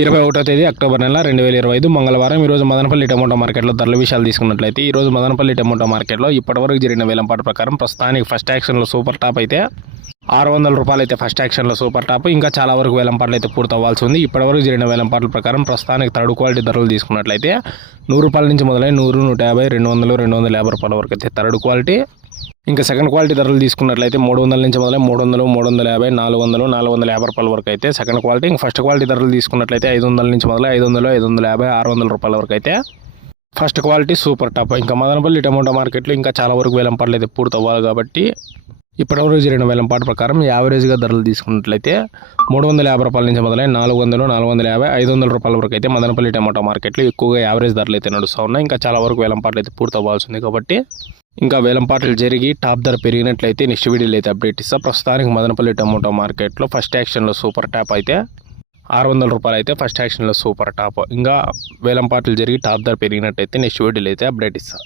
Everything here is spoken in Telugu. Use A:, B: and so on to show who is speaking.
A: ఇరవై ఒకటో తేదీ అక్టోబర్ నెల రెండు వేల ఇరవై ఐదు మంగళవారం ఈరోజు మదనపల్లి టమోటా మార్కెట్లో ధరల విషయాలు తీసుకున్నట్లయితే ఈరోజు మదనపల్లి టమోటా మార్కెట్లో ఇప్పటివరకు జరిగిన వేలంపాట ప్రకారం ప్రస్తుతానికి ఫస్ట్ యాక్షన్లో సూపర్ టాప్ అయితే ఆరు వందల రూపాయలు అయితే ఫస్ట్ యాక్షన్లో సూపర్ టాప్. ఇంకా చాలా వరకు వేలంపాట్లు అయితే పూర్తవ్వాల్సి ఉంది. ఇప్పటివరకు జరిగిన వేలంపాట్ల ప్రకారం ప్రస్తుతానికి థర్డ్ క్వాలిటీ ధరలు తీసుకున్నట్లయితే నూరు రూపాయల నుంచి మొదలై నూరు నూట యాభై రెండు వందలు రెండు వందల యాభై రూపాయల వరకు అయితే థర్డ్ క్వాలిటీ. ఇంకా సెకండ్ క్వాలిటీ ధరలు తీసుకున్నట్లయితే మూడు వందల నుంచి మొదలై మూడు వందలు మూడు వందల యాభై నాలుగు వందలు నాలుగు వందల యాభై రూపాయల వరకు అయితే సెకండ్ క్వాలిటీ ఇంకా ఫస్ట్ క్వాలిటీ ధరలు తీసుకున్నట్లయితే ఐదు వందల నుంచి మొదలై ఐదు వందలు ఐదు వందల యాభై ఆరు వందల రూపాయల వరకు అయితే ఫస్ట్ క్వాలిటీ సూపర్ టాప్ ఇంకా మదనపల్లి టమోటా మార్కెట్లో ఇంకా చాలా వరకు వేలం పడలేదు పూర్తి అవ్వాలి కాబట్టి ఇప్పటివరకు జరిగిన వేలం పాట ప్రకారం యావరేజ్గా ధరలు తీసుకున్నట్లయితే మూడు వందల యాభై రూపాయల నుంచి మొదలై నాలుగు వందలు నాలుగు వందల యాభై ఐదు వందల రూపాయల వరకు అయితే మదనపల్లి టమాటా మార్కెట్లో ఎక్కువగా యావరేజ్ ధరలు అయితే నడుస్తూ ఉన్నాయి. ఇంకా చాలా వరకు వేలం పాటలు అయితే పూర్తి అవ్వాల్సింది కాబట్టి ఇంకా వేలంపాట్లు జరిగి టాప్ ధర పెరిగినట్లయితే నెక్స్ట్ వీడియోలో అయితే అప్డేట్ ఇస్తా. ప్రస్తుతానికి మదనపల్లి టమోటో మార్కెట్లో ఫస్ట్ యాక్షన్లో సూపర్ టాప్ అయితే ఆరు వందల రూపాయలు అయితే ఫస్ట్ యాక్షన్లో సూపర్ టాప్. ఇంకా వేలంపాట్లు జరిగి టాప్ ధర పెరిగినట్టయితే నెక్స్ట్ వీడియోలో అయితే అప్డేట్ ఇస్తా.